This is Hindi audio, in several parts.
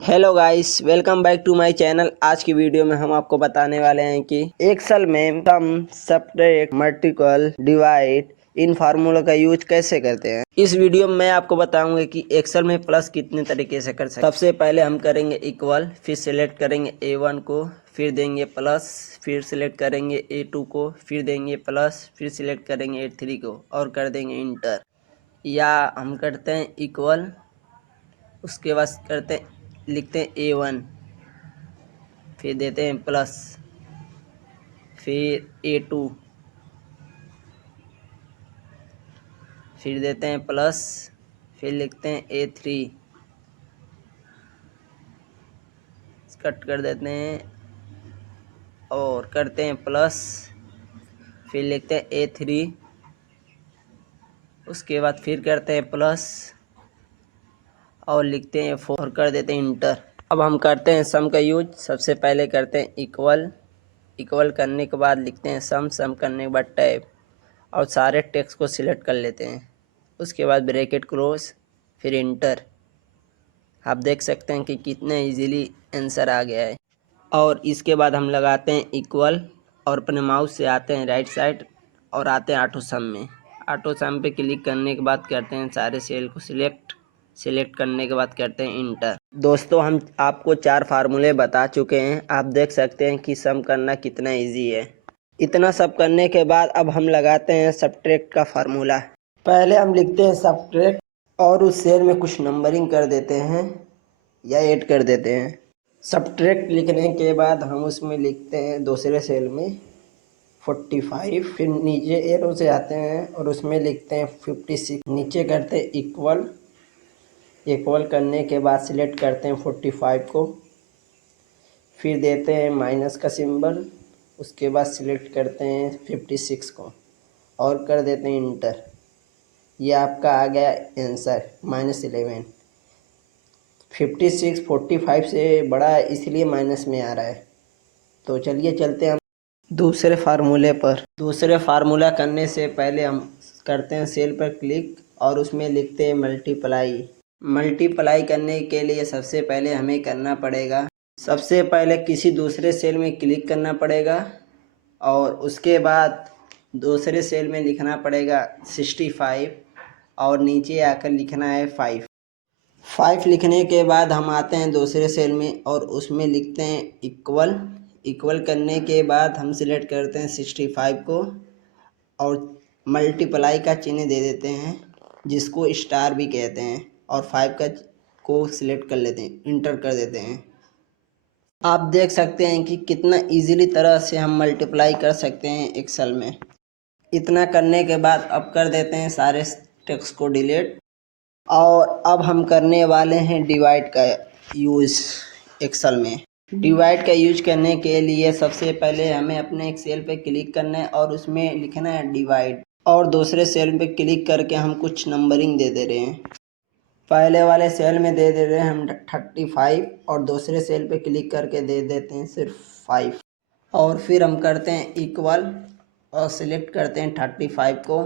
Hello guys, welcome back to my channel. आज की वीडियो में हम आपको बताने वाले हैं कि एक्सेल में सम, सब्ट्रैक्ट, मल्टीपल, डिवाइड इन फार्मूलों का यूज कैसे करते हैं। इस वीडियो में मैं आपको बताऊंगा कि एक्सेल में प्लस कितने तरीके से कर सकते हैं। सबसे पहले हम करेंगे इक्वल, फिर सिलेक्ट करेंगे A1 को, फिर देंगे प्लस, फिर सिलेक्ट करेंगे A2 को, फिर देंगे प्लस, फिर सिलेक्ट करेंगे A3 को और कर देंगे इंटर। या हम करते हैं इक्वल, उसके बाद करते हैं लिखते हैं A1, फिर देते हैं प्लस, फिर A2, फिर देते हैं प्लस, फिर लिखते हैं A3, कट कर देते हैं और करते हैं प्लस, फिर लिखते हैं A3, उसके बाद फिर करते हैं प्लस और लिखते हैं 4 और कर देते हैं इंटर। अब हम करते हैं सम का यूज। सबसे पहले करते हैं इक्वल, इक्वल करने के बाद लिखते हैं सम, सम करने के बाद टैब और सारे टेक्स्ट को सिलेक्ट कर लेते हैं। उसके बाद ब्रैकेट क्लोज, फिर इंटर। आप देख सकते हैं कि कितना इजीली आंसर आ गया है। और इसके बाद हम लगाते हैं इक्वल और अपने माउस से आते हैं राइट साइड और आते हैं ऑटो सम में। ऑटो सम पे क्लिक करने के बाद करते हैं सारे सेल को सिलेक्ट करने के बाद करते हैं इंटर। दोस्तों, हम आपको 4 फार्मूले बता चुके हैं। आप देख सकते हैं कि सम करना कितना इजी है। इतना सब करने के बाद अब हम लगाते हैं सब्ट्रैक्ट का फार्मूला। पहले हम लिखते हैं सब्ट्रैक्ट और उस सेल में कुछ नंबरिंग कर देते हैं या ऐड कर देते हैं। सब्ट्रैक्ट लिखने के बाद हम उसमें लिखते हैं दूसरे सेल में 45, फिर नीचे एरो से आते हैं और उसमें लिखते हैं 56। नीचे करते हैं इक्वल, इक्वल करने के बाद सिलेक्ट करते हैं 45 को, फिर देते हैं माइनस का सिंबल, उसके बाद सिलेक्ट करते हैं 56 को और कर देते हैं इंटर। ये आपका आ गया आंसर -11। 56 45 से बड़ा है इसलिए माइनस में आ रहा है। तो चलिए चलते हैं हम दूसरे फार्मूले पर। दूसरे फार्मूला करने से पहले हम करते हैं सेल पर क्लिक और उसमें लिखते हैं मल्टीप्लाई। मल्टीप्लाई करने के लिए सबसे पहले हमें करना पड़ेगा, सबसे पहले किसी दूसरे सेल में क्लिक करना पड़ेगा और उसके बाद दूसरे सेल में लिखना पड़ेगा 65 और नीचे आकर लिखना है 5 लिखने के बाद हम आते हैं दूसरे सेल में और उसमें लिखते हैं इक्वल। इक्वल करने के बाद हम सिलेक्ट करते हैं 65 को और मल्टीप्लाई का चिन्ह दे देते हैं जिसको स्टार भी कहते हैं और 5 का को सिलेक्ट कर लेते हैं, इंटर कर देते हैं। आप देख सकते हैं कि कितना इजीली तरह से हम मल्टीप्लाई कर सकते हैं एक्सेल में। इतना करने के बाद अब कर देते हैं सारे टेक्स्ट को डिलीट और अब हम करने वाले हैं डिवाइड का यूज़ एक्सेल में। डिवाइड का यूज करने के लिए सबसे पहले हमें अपने एक सेल पे क्लिक करना है और उसमें लिखना है डिवाइड और दूसरे सेल पे क्लिक करके हम कुछ नंबरिंग दे दे रहे हैं। पहले वाले सेल में दे रहे हैं हम 35 और दूसरे सेल पे क्लिक करके दे देते हैं सिर्फ 5 और फिर हम करते हैं इक्वल और सिलेक्ट करते हैं 35 को।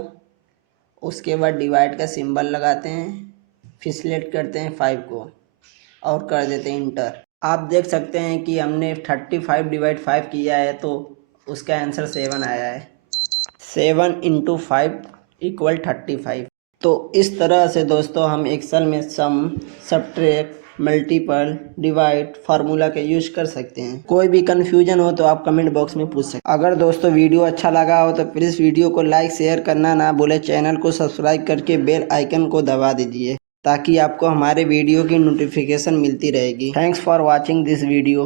उसके बाद डिवाइड का सिंबल लगाते हैं, फिर सिलेक्ट करते हैं 5 को और कर देते हैं इंटर। आप देख सकते हैं कि हमने 35 डिवाइड 5 किया है तो उसका आंसर 7 आया है। 7 × 5 = 35। तो इस तरह से दोस्तों हम एक्सेल में सम, सब्ट्रैक्ट, मल्टीपल, डिवाइड फार्मूला का यूज कर सकते हैं। कोई भी कन्फ्यूजन हो तो आप कमेंट बॉक्स में पूछ सकते हैं। अगर दोस्तों वीडियो अच्छा लगा हो तो प्लीज़ वीडियो को लाइक शेयर करना ना भूलें। चैनल को सब्सक्राइब करके बेल आइकन को दबा दीजिए ताकि आपको हमारे वीडियो की नोटिफिकेशन मिलती रहेगी। Thanks for watching this video.